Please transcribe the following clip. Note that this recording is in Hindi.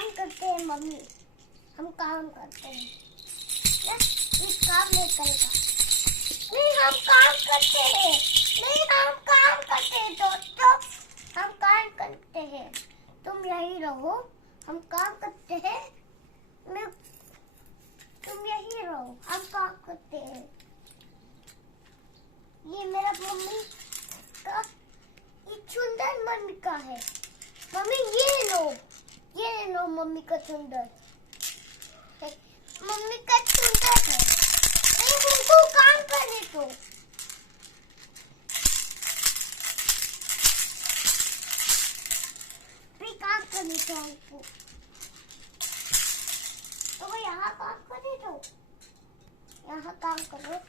काम करते हैं मम्मी, हम काम करते हैं। काम नहीं करेगा। नहीं, हम काम करते हैं। नहीं, हम काम करते हैं दोस्तों, हम काम करते हैं। तुम यही रहो, हम काम करते हैं। तुम यही रहो, हम काम करते हैं। ये मेरा मम्मी का, ये सुंदर मम्मी का है। मम्मी ये लो मम्मी का सुंदर, मम्मी का सुंदर है। उनको काम करने दो। फिर काम करने दो हमको। तो यहाँ काम करने दो, यहाँ काम करो।